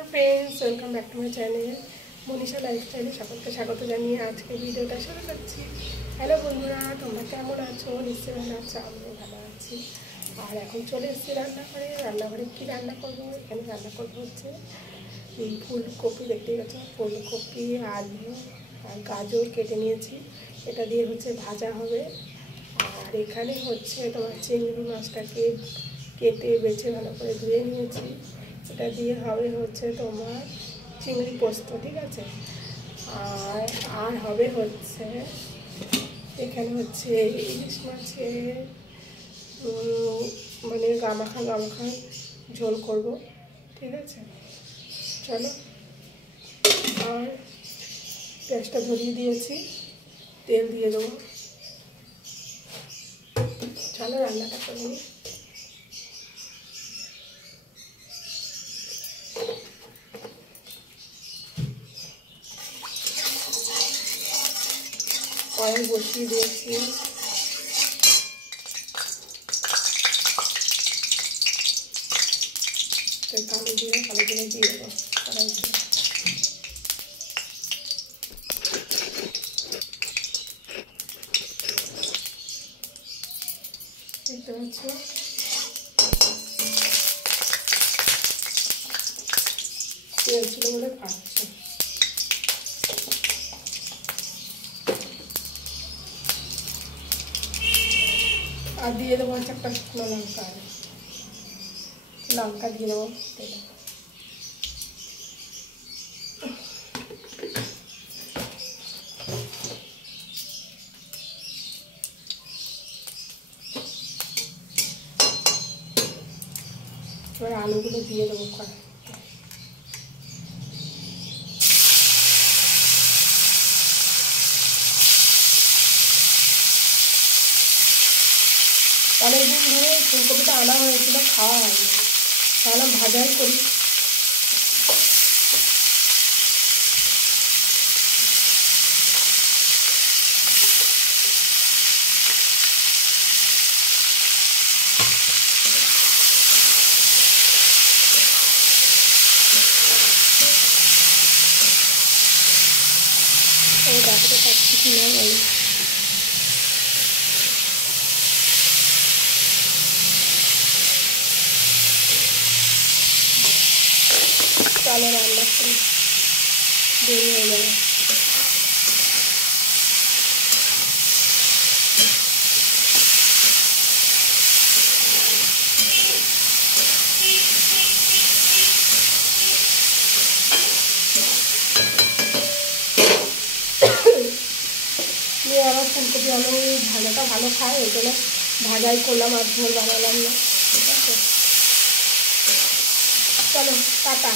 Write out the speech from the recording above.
Hello friends, welcome back to my channel Manisha लाइफस्टाइले सकलके स्वागत जानिए आज के भिडियोटा शुरू करছি। हेलो बंधुरा, তোমরা কেমন আছো? নিশ্চয়ই ভালো আছো, আমিও ভালো আছি। আর এখন চলে এসেছি রান্নাঘরে কি রান্না করবো। এখানে রান্না করবো হচ্ছে ফুলকপি, দেখতেই পাচ্ছ ফুলকপি, আলু আর গাজর কেটে নিয়েছি, এটা দিয়ে হচ্ছে ভাজা হবে। আর এখানে হচ্ছে তোমার চিংড়ি মাছটাকে কেটে বেছে ভালো করে ধুয়ে নিয়েছি, এটা দিয়ে হবে হচ্ছে তোমার চিংড়ি পোস্ত, ঠিক আছে। আর হবে হচ্ছে এখানে হচ্ছে ইলিশ মাছের মানে গামাখা ঝোল করব, ঠিক আছে। চলো, আর গ্যাসটা ধরিয়ে দিয়েছি, তেল দিয়ে দেবো। চলো রান্নাটা করে নিই। কড়াই বসিয়ে দিয়েছি, কালো জিরে দিয়ে দেবো কড়াইতে। দেখতে পাচ্ছ তেল ছিল বলে ফাটছে। আর দিয়ে দেবো হচ্ছে একটা শুকনো লঙ্কা দিয়ে দেবো তেলে। এবার আলুগুলো দিয়ে দেবো কড়াই। অনেকদিন ধরে ফুলকপিটা আনা হয়েছিল, খাওয়া হয়নি, তাহলে ভাজাই করি। ডাকতে পাচ্ছি কি না বলো। চলো রান্না করি, দেরি হয়ে যাবে। আবার ফুলকপি আলু ভাজাটা ভালো খায়, ওই জন্য ভাজাই করলাম, আর ঝোল বানালাম না, ঠিক আছে। চলো টাটা।